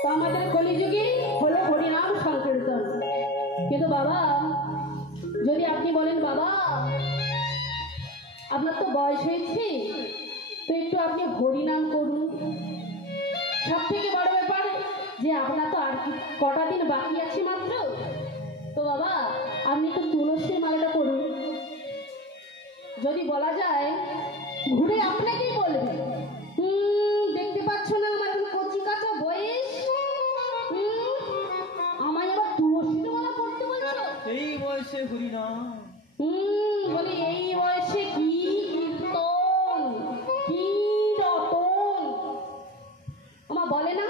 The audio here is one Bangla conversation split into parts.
তো আমাদের কলিযুগে হলো হরিনাম সংকীর্তন। কিন্তু বাবা, যদি আপনি বলেন বাবা আপনার তো বয়স হয়েছে, তো একটু আপনি হরিনাম করুন। সব থেকে বড় ব্যাপার যে আপনার তো আর কটা দিন বাকি আছে মাত্র, তো বাবা আপনি একটু তুলসীর মালাটা করুন। যদি বলা যায় ঘুরে আপনাকেই বলবে, দেখতে পাচ্ছ না আমার এখন কচি কাঁচা বয়স, আমায় আবার তুলসীর মালা করতে বলছো? এই বয়সে হরিনাম? বলি এই বয়সে কি কীর্তন, কি রতন। মা বলে না,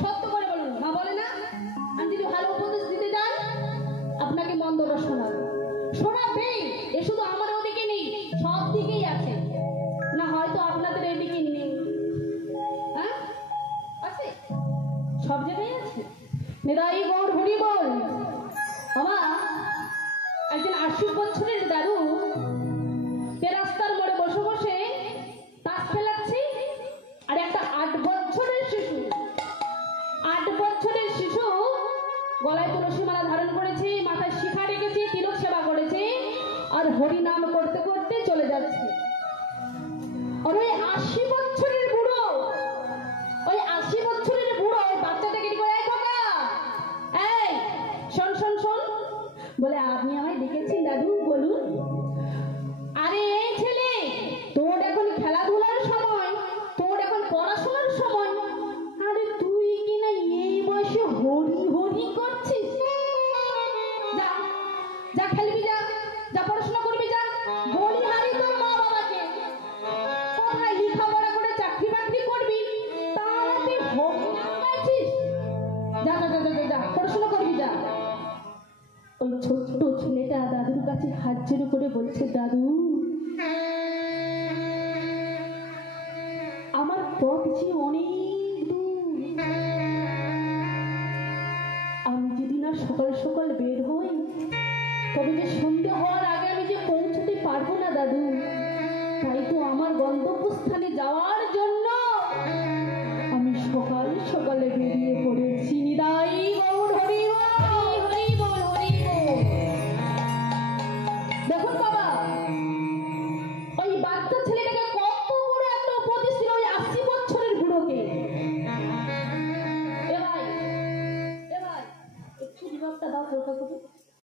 সত্য করে বলুন, মা বলে না আমি যদি ভালো উপদেশ দিতে যাই আপনাকে মন্দটা শোনাবে, শোনাবে। এ শুধু আমার ওদিকে নেই, সব দিকেই আছে। না হয়তো আপনাদের এদিকে নেই, হ্যাঁ আছে, সব জায়গায় আছে। নিদাই গৌর হরি বল। বাবা, একজন 80 বছরের দাদু রাস্তার মোড়ে বসে বসে তাস খেলাচ্ছে, আর একটা 8 বছরের শিশু, 8 বছরের শিশু গলায় তুলসী মালা ধারণ করেছে, মাথায় শিখা রেখেছে, তিলক সেবা করেছে, আর হরিনাম করতে করতে চলে যাচ্ছে। আর ওই 80 বছরের বুড়ো, ওই 80 বছরের বুড়ো ওই বাচ্চাটাকে কি করে, খোকা এই শোন শোন শোন, বলে আপনি আমায় ডেকেছেন দাদু, বলুন। আরে এই ছেলে, তোর এখন খেলাধুলার সময়, তোর এখন পড়াশোনার সময়, আরে তুই কি না এই বয়সে হরি হরি করছিস? যা যা খেলবি, যা যা পড়াশোনা করবি, যা। বলি হারি তোর মা বাবাকে, কোথায় লেখাপড়া করে চাকরি বাকরি করবি, তাহলে তুই হরি নাম গাইছিস? যা যা যা যা পড়াশোনা করবি, যা। ওই ছোট্ট ছেলেটা দাদুর কাছে হাত জোড়ে করে বলছে, দাদু আমার পথ যে অনেক দূর, আমি যদি না সকাল সকাল বের হই তবে যে সন্ধ্যে হওয়ার আগে আমি যে পৌঁছতে পারবো না দাদু। তাই তো আমার গন্তব্যস্থানে যাওয়ার জন্য আমি সকাল সকালে বেরিয়ে পড়ি।